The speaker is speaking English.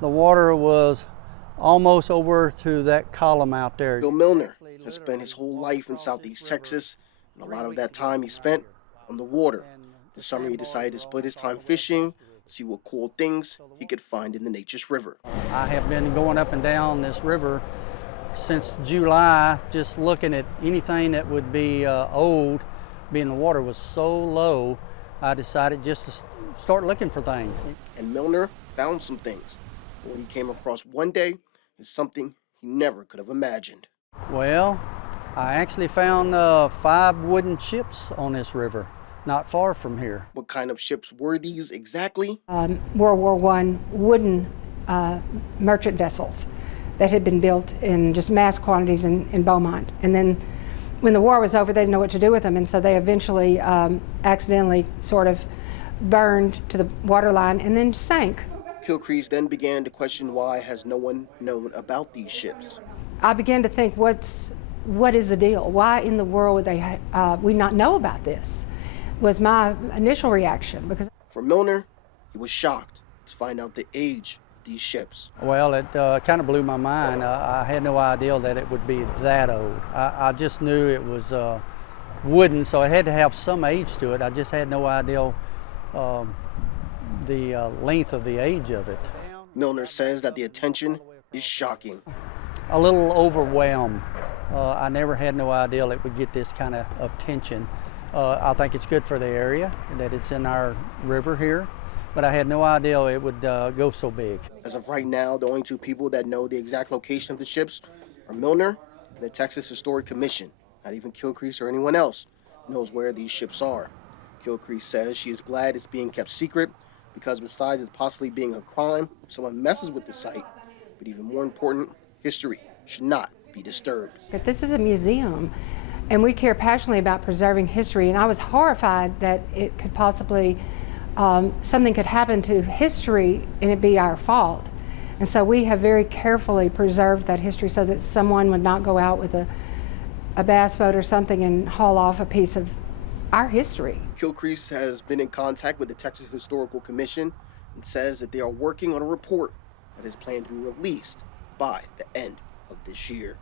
The water was almost over to that column out there. Bill Milner has spent his whole life in southeast Texas, and a lot of that time he spent on the water. This summer he decided to split his time fishing, see what cool things he could find in the Neches River. I have been going up and down this river since July, just looking at anything that would be old. Being the water was so low, I decided just to start looking for things. And Milner found some things. What he came across one day is something he never could have imagined. Well, I actually found 5 wooden ships on this river, not far from here. What kind of ships were these exactly? World War I wooden merchant vessels that had been built in just mass quantities in Beaumont. And then when the war was over, they didn't know what to do with them, and so they eventually accidentally sort of burned to the waterline and then sank. Kilcrease then began to question why has no one known about these ships. I began to think, what is the deal? Why in the world would we not know about this? Was my initial reaction. Because for Milner, he was shocked to find out the age of these ships. Well, it kind of blew my mind. I had no idea that it would be that old. I just knew it was wooden, so it had to have some age to it. I just had no idea the length of the age of it. Milner says that the attention is shocking. A little overwhelmed. I never had no idea it would get this kind of attention. I think it's good for the area that it's in our river here, but I had no idea it would go so big. As of right now, the only 2 people that know the exact location of the ships are Milner and the Texas Historic Commission. Not even Kilcrease or anyone else knows where these ships are. Kilcrease says she is glad it's being kept secret because besides it possibly being a crime if someone messes with the site, but even more important, history should not be disturbed. But this is a museum, and we care passionately about preserving history, and I was horrified that it could possibly, something could happen to history and it be our fault. And so we have very carefully preserved that history so that someone would not go out with a bass boat or something and haul off a piece of our history. Kilcrease has been in contact with the Texas Historical Commission and says that they are working on a report that is planned to be released by the end of this year.